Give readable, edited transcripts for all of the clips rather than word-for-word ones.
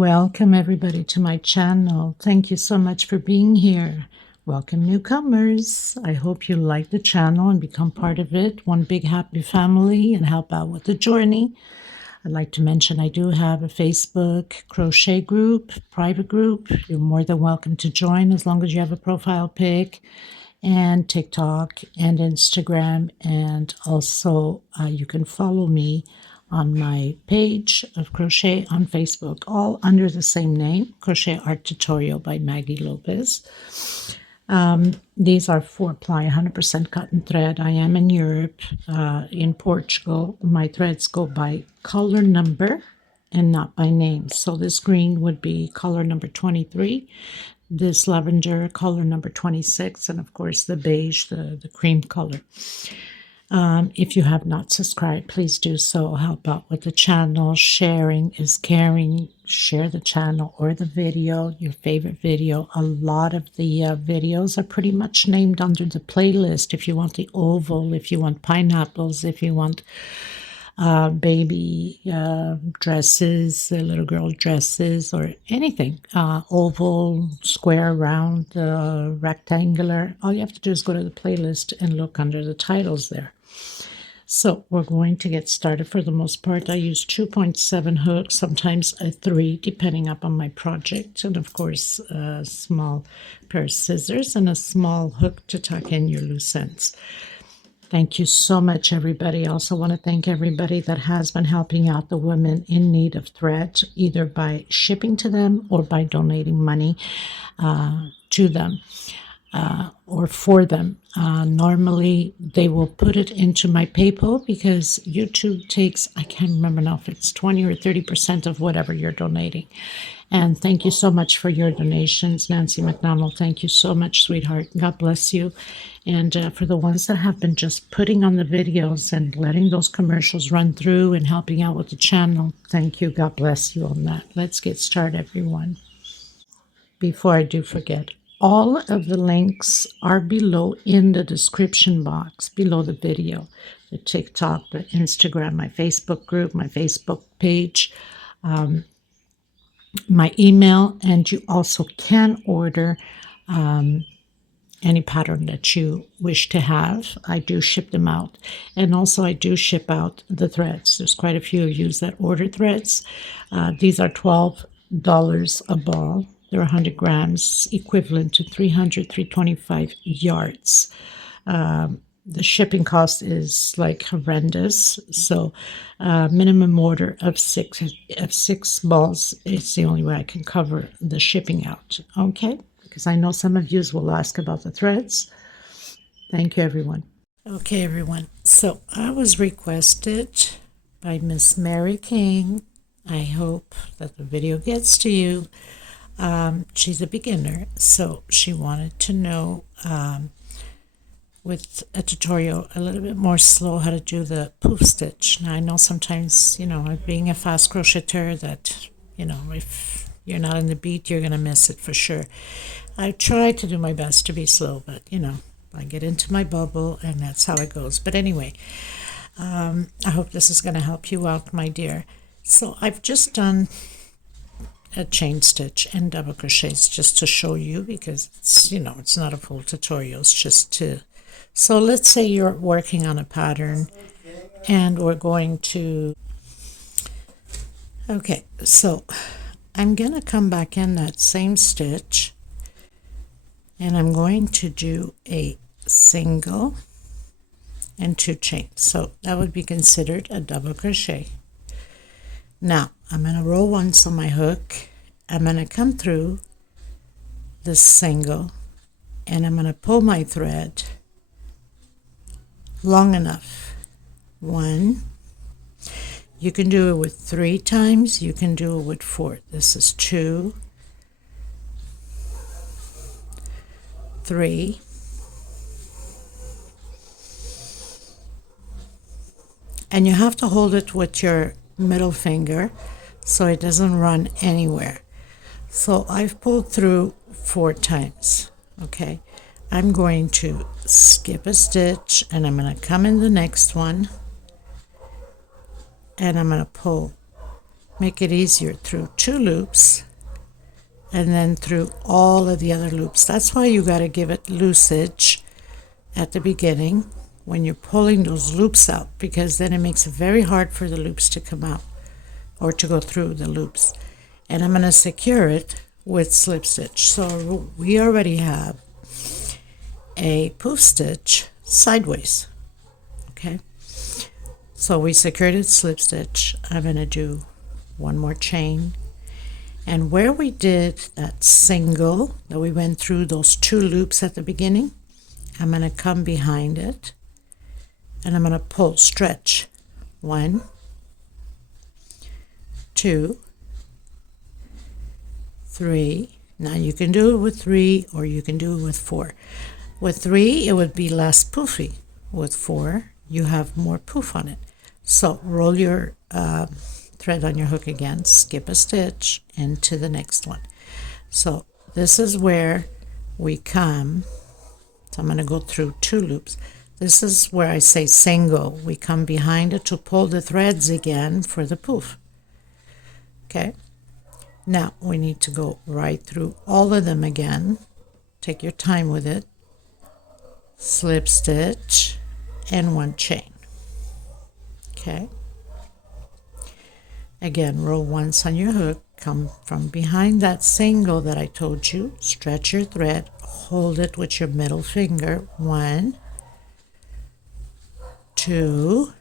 Welcome everybody to my channel. Thank you so much for being here. Welcome newcomers. I hope you like the channel and become part of it, one big happy family, and help out with the journey. I'd like to mention I do have a Facebook crochet group, private group. You're more than welcome to join as long as you have a profile pic, and TikTok and Instagram, and also you can follow me on my page of crochet on Facebook, all under the same name, Crochet Art Tutorial by Maggie Lopez. These are 4-ply 100% cotton thread. I am in Europe, in Portugal. My threads go by color number and not by name. So this green would be color number 23, this lavender color number 26, and of course the beige, the cream color. If you have not subscribed, please do so. Help out with the channel. Sharing is caring. Share the channel or the video, your favorite video. A lot of the videos are pretty much named under the playlist. If you want the oval, if you want pineapples, if you want baby dresses, little girl dresses, or anything, oval, square, round, rectangular, all you have to do is go to the playlist and look under the titles there. So we're going to get started. For the most part, I use 2.7 hooks, sometimes a 3, depending upon my project, and of course a small pair of scissors and a small hook to tuck in your loose ends. Thank you so much, everybody. I also want to thank everybody that has been helping out the women in need of thread, either by shipping to them or by donating money to them or for them. Normally, they will put it into my PayPal because YouTube takes, I can't remember now if it's 20 or 30% of whatever you're donating. And thank you so much for your donations. Nancy McDonald, thank you so much, sweetheart. God bless you. And for the ones that have been just putting on the videos and letting those commercials run through and helping out with the channel, thank you. God bless you on that. Let's get started, everyone. Before I do forget, all of the links are below in the description box, below the video. The TikTok, the Instagram, my Facebook group, my Facebook page, my email, and you also can order any pattern that you wish to have. I do ship them out. And also I do ship out the threads. There's quite a few of you that order threads. These are $12 a ball. They're 100 grams, equivalent to 325 yards. The shipping cost is like horrendous. So minimum order of six balls is the only way I can cover the shipping out. Okay? Because I know some of you will ask about the threads. Thank you, everyone. Okay, everyone. So I was requested by Miss Mary King. I hope that the video gets to you. She's a beginner, so she wanted to know with a tutorial a little bit more slow how to do the poof stitch. Now I know sometimes, being a fast crocheter that, if you're not in the beat, you're going to miss it for sure. I try to do my best to be slow, but, I get into my bubble and that's how it goes. But anyway, I hope this is going to help you out, my dear. So I've just done a chain stitch and double crochets just to show you, because it's, it's not a full tutorial. It's just to, so let's say you're working on a pattern and we're going to, okay, so I'm going to come back in that same stitch and I'm going to do a single and 2 chains. So that would be considered a double crochet. Now I'm going to roll once on my hook. I'm going to come through this single and I'm going to pull my thread long enough. 1. You can do it with 3 times. You can do it with 4. This is 2, 3, and you have to hold it with your middle finger so it doesn't run anywhere. So I've pulled through 4 times. Okay, I'm going to skip a stitch and I'm going to come in the next one and I'm going to pull make it easier, through 2 loops and then through all of the other loops. That's why you got to give it loosage at the beginning when you're pulling those loops out, because then it makes it very hard for the loops to come out or to go through the loops. And I'm going to secure it with slip stitch. So we already have a poof stitch sideways. Okay, so we secured it slip stitch. I'm going to do one more chain, and where we did that single that we went through those 2 loops at the beginning, I'm going to come behind it and I'm going to pull, stretch 1, 2, 3. Now you can do it with 3 or you can do it with 4. With 3 it would be less poofy. With 4 you have more poof on it. So roll your thread on your hook again, skip a stitch into the next one. So this is where we come. So I'm going to go through 2 loops. This is where I say single. We come behind it to pull the threads again for the poof. Okay, now we need to go right through all of them again. Take your time with it. Slip stitch and 1 chain. Okay, again, roll once on your hook, come from behind that single that I told you, stretch your thread, hold it with your middle finger, 1, 2,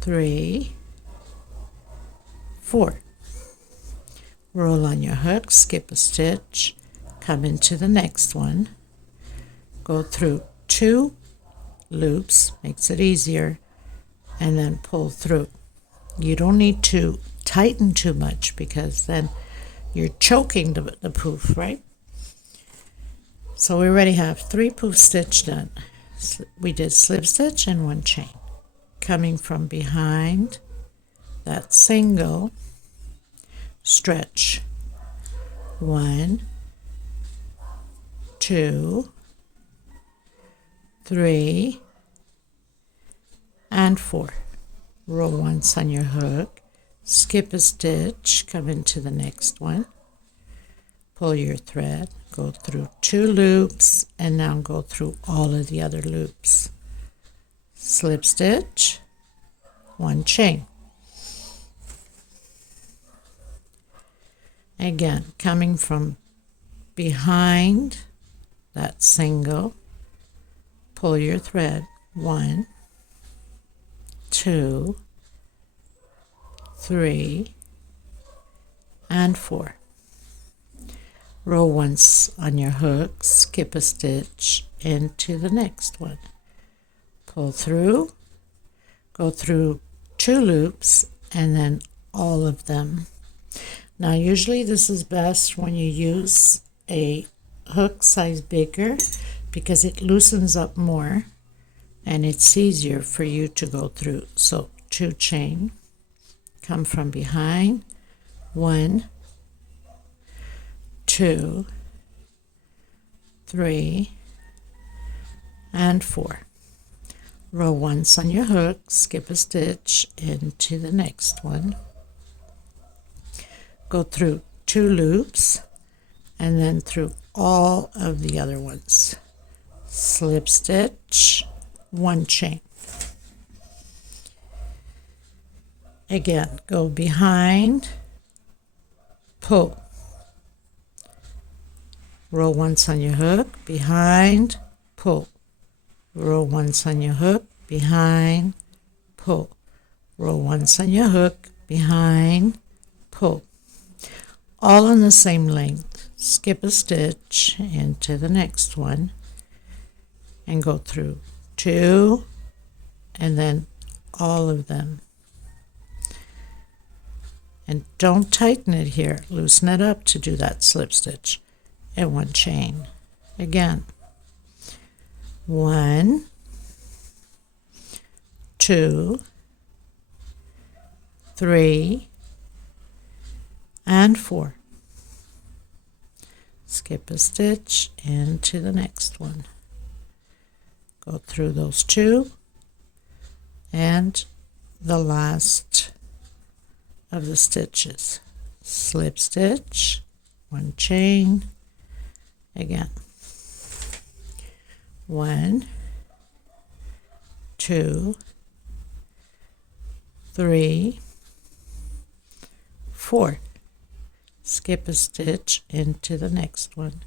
3, 4. Roll on your hook, skip a stitch, come into the next one, go through 2 loops, makes it easier, and then pull through. You don't need to tighten too much because then you're choking the poof, right? So we already have 3 poof stitch done. We did slip stitch and 1 chain. Coming from behind that single, stretch 1, 2, 3, and 4. Roll once on your hook, skip a stitch, come into the next one, pull your thread, go through 2 loops, and now go through all of the other loops. Slip stitch, 1 chain. Again, coming from behind that single, pull your thread, 1, 2, 3, and 4. Roll once on your hook, skip a stitch into the next one. Pull through, go through 2 loops, and then all of them. Now usually this is best when you use a hook size bigger because it loosens up more and it's easier for you to go through. So 2 chain, come from behind, 1, 2, 3, and 4. Roll once on your hook, skip a stitch into the next one. Go through 2 loops and then through all of the other ones. Slip stitch, 1 chain. Again, go behind, pull. Roll once on your hook, behind, pull. Roll once on your hook, behind, pull. Roll once on your hook, behind, pull. All on the same length. Skip a stitch into the next one and go through 2 and then all of them. And don't tighten it here. Loosen it up to do that slip stitch and 1 chain. Again, 1, 2, 3, and 4. Skip a stitch into the next one. Go through those 2 and the last of the stitches. Slip stitch, 1 chain, again 1, 2, 3, 4. Skip a stitch into the next one.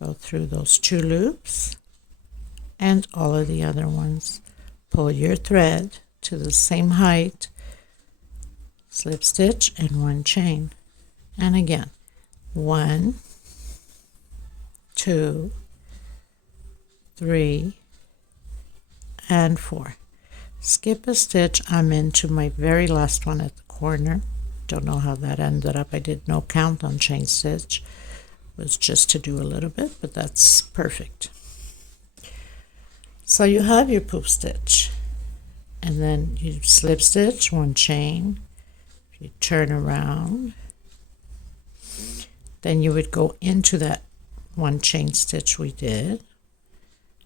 Go through those 2 loops and all of the other ones. Pull your thread to the same height, slip stitch and 1 chain, and again 1, 2, 3, and 4. Skip a stitch. I'm into my very last one at the corner. Don't know how that ended up. I did no count on chain stitch. It was just to do a little bit, but that's perfect. So you have your poof stitch, and then you slip stitch, 1 chain, you turn around, then you would go into that 1 chain stitch we did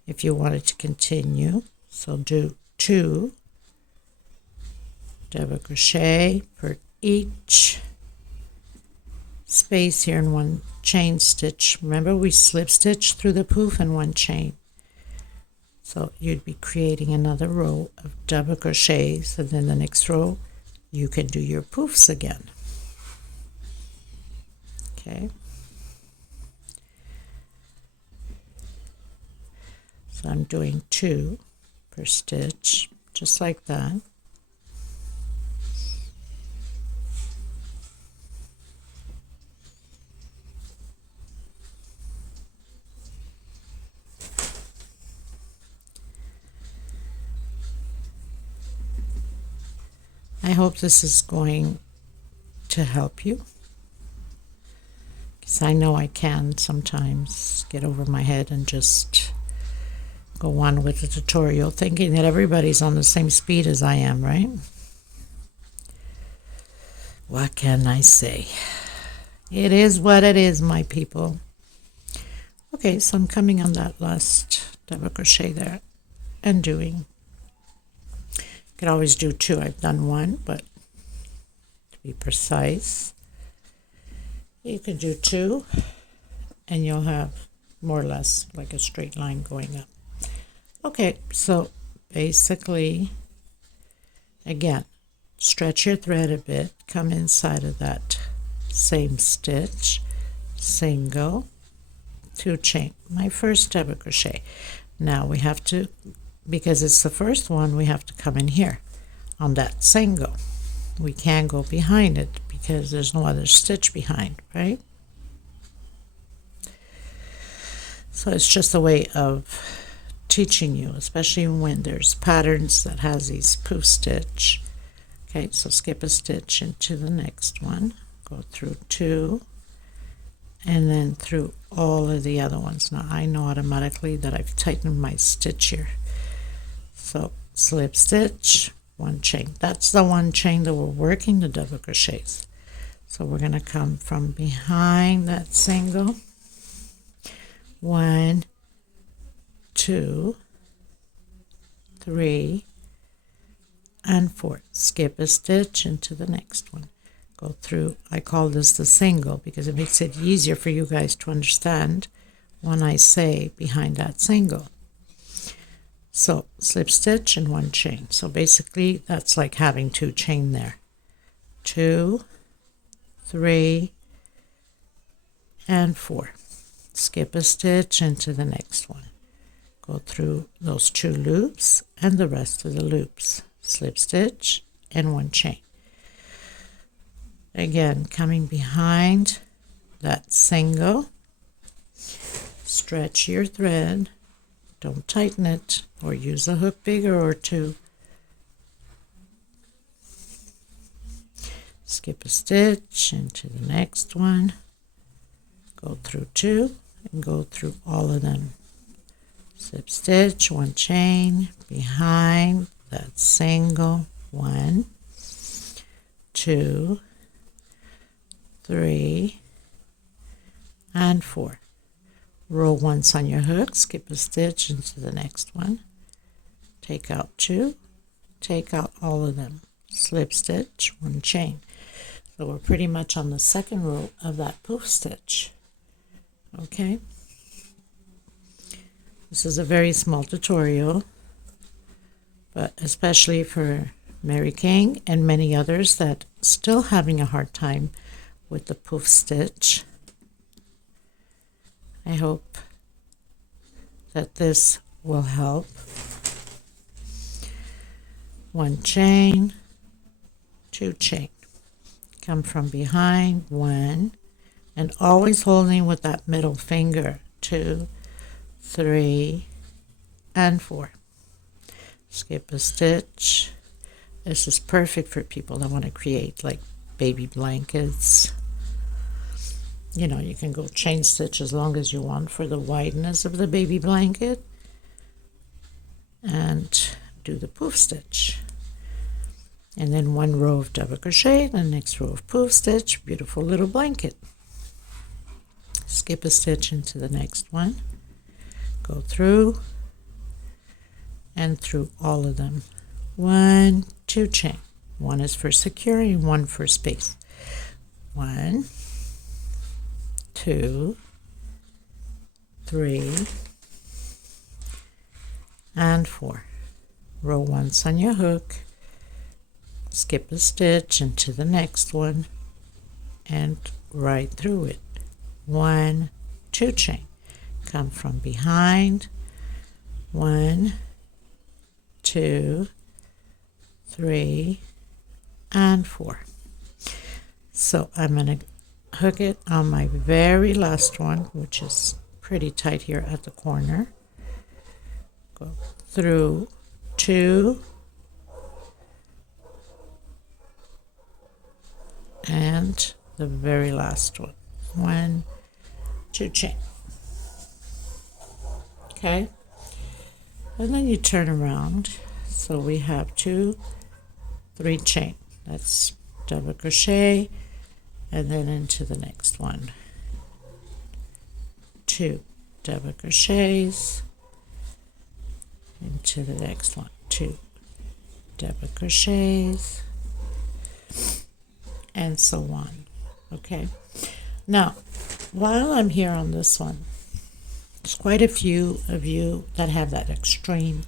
if you wanted to continue. So do 2 double crochet for each space here in 1 chain stitch. Remember, we slip stitch through the poof and 1 chain. So you'd be creating another row of double crochets, and then the next row you can do your poofs again. Okay. So I'm doing 2 per stitch, just like that. I hope this is going to help you, because I know I can sometimes get over my head and just go on with the tutorial thinking that everybody's on the same speed as I am, right? What can I say? It is what it is, my people. Okay, so I'm coming on that last double crochet there and doing. You could always do 2. I've done 1, but to be precise, you could do 2 and you'll have more or less like a straight line going up. Okay, so basically, again, stretch your thread a bit, come inside of that same stitch, single, 2 chain, my first double crochet. Now we have to, because it's the first one, we have to come in here on that single. We can't go behind it because there's no other stitch behind, right? So it's just a way of teaching you, especially when there's patterns that has these poof stitch. Okay, so skip a stitch into the next one, go through 2, and then through all of the other ones. Now I know automatically that I've tightened my stitch here. So slip stitch, 1 chain. That's the 1 chain that we're working the double crochets. So we're going to come from behind that single, 1, 2, 3, and 4. Skip a stitch into the next one. Go through, I call this the single because it makes it easier for you guys to understand when I say behind that single. So slip stitch and 1 chain. So basically that's like having 2 chain there. 2, 3, and 4. Skip a stitch into the next one. Go through those 2 loops and the rest of the loops. Slip stitch and 1 chain. Again, coming behind that single, stretch your thread. Don't tighten it or use a hook bigger or 2. Skip a stitch into the next one. Go through 2 and go through all of them. Slip stitch, 1 chain behind that single, 1, 2, 3, and 4. Roll once on your hook, skip a stitch into the next one, take out 2, take out all of them, slip stitch, 1 chain. So we're pretty much on the second row of that poof stitch. Okay, this is a very small tutorial, but especially for Mary King and many others that still having a hard time with the poof stitch. I hope that this will help. 1 chain, 2 chain, come from behind, 1, and always holding with that middle finger, 2, 3, and 4. Skip a stitch. This is perfect for people that want to create like baby blankets. You know, you can go chain stitch as long as you want for the wideness of the baby blanket, and do the poof stitch. And then 1 row of double crochet, the next row of poof stitch, beautiful little blanket. Skip a stitch into the next one, go through and through all of them. 1, 2 chain. 1 is for securing, 1 for space. 1, 2, 3, and 4. Row once on your hook, skip a stitch into the next one, and right through it. 1, 2 chain. Come from behind. 1, 2, 3, and 4. So I'm going to hook it on my very last one, which is pretty tight here at the corner. Go through 2, and the very last one. 1, 2 chain. Okay, and then you turn around. So we have 2, 3 chain. That's double crochet, and then into the next one. 2 double crochets, into the next one. 2 double crochets, and so on. Okay, now while I'm here on this one, there's quite a few of you that have that extreme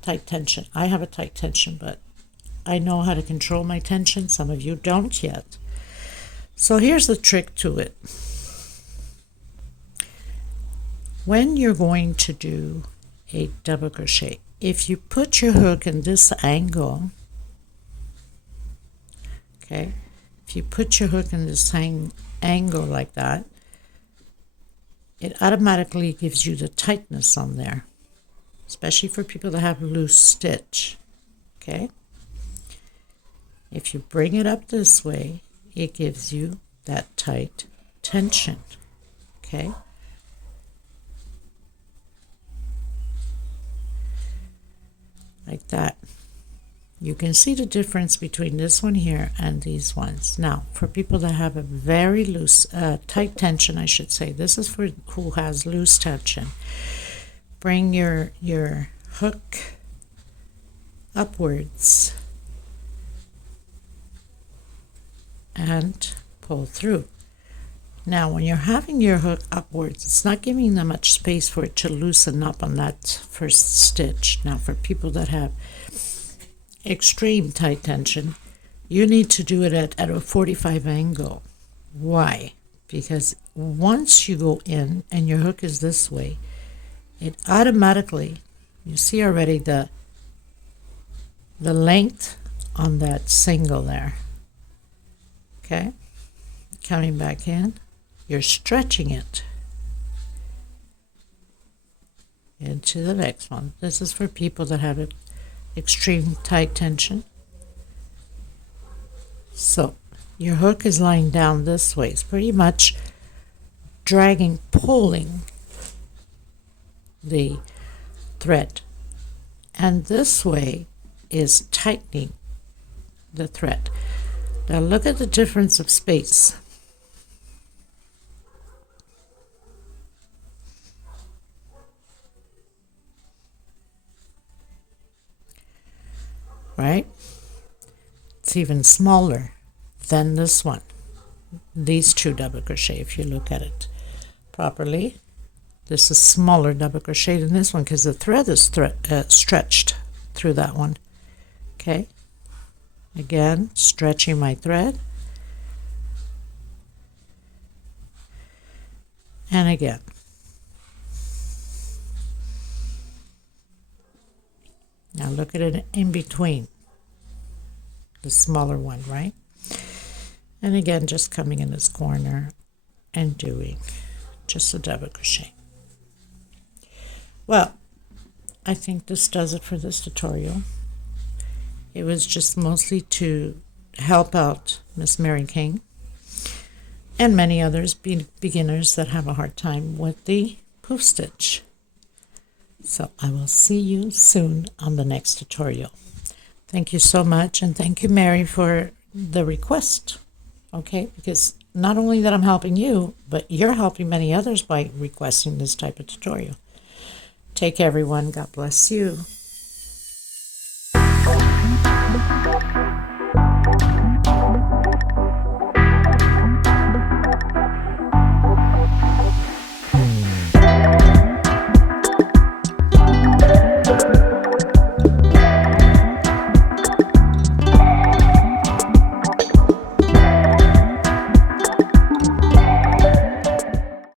tight tension. I have a tight tension, but I know how to control my tension. Some of you don't yet. So here's the trick to it. When you're going to do a double crochet, if you put your hook in this angle, okay, if you put your hook in this angle like that, it automatically gives you the tightness on there, especially for people that have loose stitch. Okay, if you bring it up this way, it gives you that tight tension. Okay, like that. You can see the difference between this one here and these ones. Now, for people that have a very loose, tight tension, I should say, this is for who has loose tension. Bring your hook upwards and pull through. Now, when you're having your hook upwards, it's not giving them much space for it to loosen up on that first stitch. Now, for people that have extreme tight tension, you need to do it at a 45 angle. Why? Because once you go in and your hook is this way, it automatically, you see already the length on that single there. Okay, coming back in, you're stretching it into the next one. This is for people that have it extreme tight tension. So your hook is lying down this way. It's pretty much dragging, pulling the thread, and this way is tightening the thread. Now look at the difference of space. Right? it's even smaller than this one. These two double crochet, if you look at it properly. This is smaller double crochet than this one because the thread is stretched through that one. Okay, again, stretching my thread. And again. Now look at it in between, the smaller one, right? And again, just coming in this corner and doing just a double crochet. Well, I think this does it for this tutorial. It was just mostly to help out Miss Mary King and many others, beginners that have a hard time with the poof stitch. So I will see you soon on the next tutorial. Thank you so much, and thank you, Mary, for the request. Okay, because not only that I'm helping you, but you're helping many others by requesting this type of tutorial. Take care, everyone. God bless you.